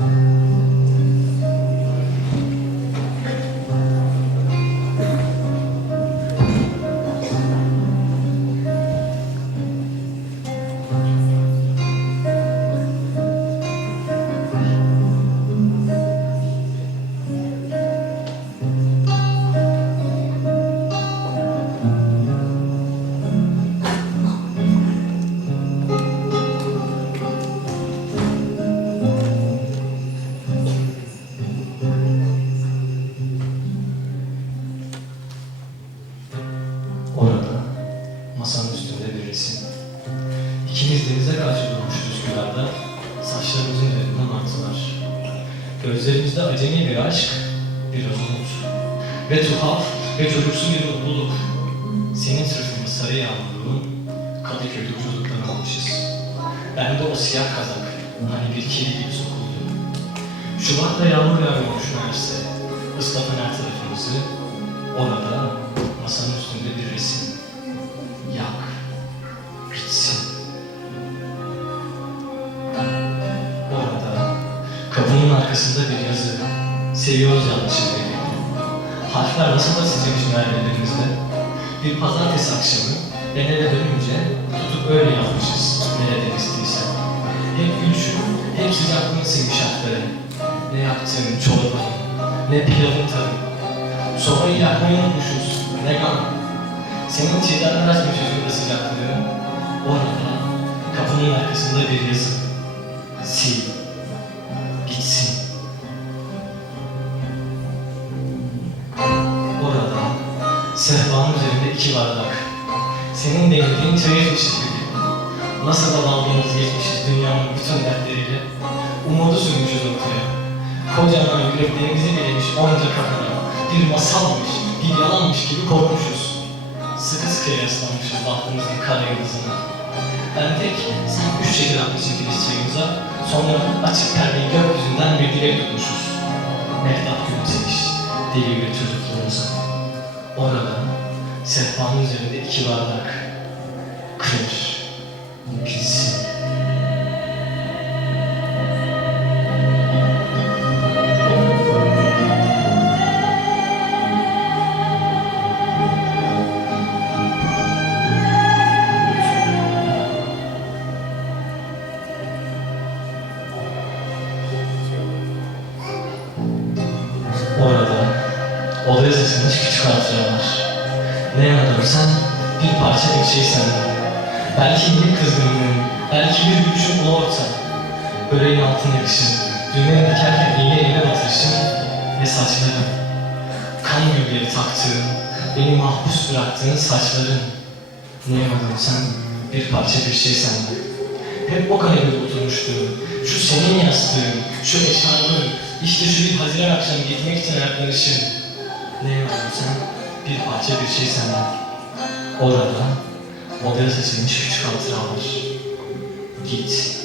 Orada resim. İkimiz denize karşı durmuşuz Üsküdar'da. Saçlarımızın üzerinden aktılar. Gözlerimizde acemi bir aşk, bir umut. Ve tuhaf ve çocuksu bir mutluluk. Senin sırtında sarı yağmurluğun, Kadıköy'de ucuzluktan almışız. Ben de o siyah kazak, hani bir kedi gibi sokuldu. Şubat'ta yağmur yağıyormuş meğerse. Islatan her tarafımızı. Orada masanın üstünde bir resim. Arkasında bir yazı. Seviyoruz yanlışız dedi. Harfler nasıl için hayallerinizde. Bir pazartesi akşamı ben eve dönünce tutup öyle yapmışız. Nerede istiyse. Hep gülüşün, hep sıcaklığın silmiş harflere. Ne yaptığın çorbanın, ne pilavın tadı. Sobayı yakmayı unutmuşuz. Ne gam. Senin çiğdemden açmış yüzünde sıcaklığı. Orada kapının arkasında bir yazı. Sil. Sehpanın üzerinde iki bardak. Senin demlediğin çay içmişiz gibi. Nasıl da dalgamız geçmişiz dünyanın bütün dertleriyle. Umudu sürmüşüz ortaya. Kocaman yüreklerimizi bilemiş onca kadına. Bir masalmış, bir yalanmış gibi korkmuşuz. Sıkı sıkıya yaslanmışız bahtımızın kara yıldızına. Ben tek, sen üç şehir atmışsın filiz çayımıza. Sonra açık perdeyi gökyüzünden bir dilek tutmuşuz. Mehtap gülümsemiş, deli bir çocukluğumuza. Orada, sehpanın üzerinde iki bardak. Kır, gitsin. Orada odaya seçilmiş küçük hatıralar. Ne yana dönsen bir şey senden. Belki bir kızgınlığın, belki bir gülüşün ulu orta. Böreğin altın yakışın, düğmeni dikerken iğne eline batırışın ve saçların. Kan gölgeleri taktığın, beni mahpus bıraktığın saçların. Ne yana bir parça bir şey senden. Hep o kanepede oturmuştum. Şu senin yastığın, şu eşarbın, işte şu bir Haziran akşamı gitmek için ayaklanışın. Ne yapıyorsan bir parça bir şey senden. Orada odaya seçilmiş küçük hatıralar. Git,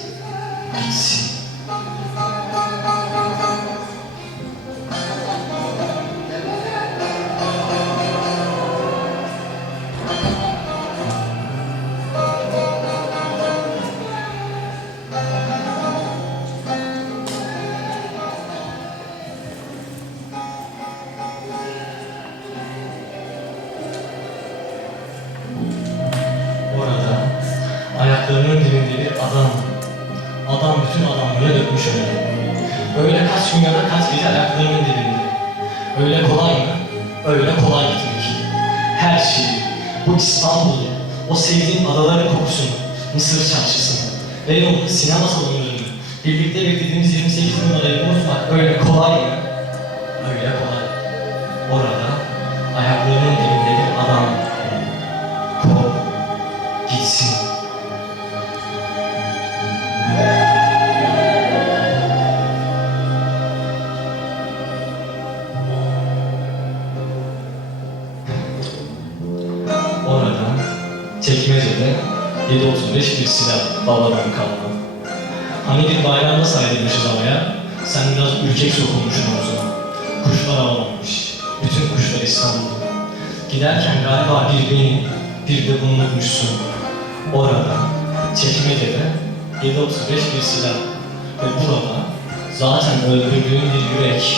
gitsin. Bütün adamları dökmüş öyle. Öyle kaç gün ya da kaç gece ayaklarının dibinde. Öyle kolay mı? Öyle kolay gitmek. Her şeyi, bu İstanbul'u, o sevdiğim adaların kokusunu, Mısır çarşısını, Beyoğlu sinema salonlarını, birlikte beklediğimiz 28 numarayı unutmak öyle kolay mı? Çekmecede 7.35 bir silah babadan kalma. Hani bir bayramda saydırmışız havaya, sen biraz ürkek sokulmuşsun omzuna. Kuşlar avlanmış, bütün kuşlar İstanbul'da. Giderken galiba bir beni, bir de bunu unutmuşsun. Orada, çekmecede 7.35 bir silah ve burada Zaten öldürdüğün bir yürek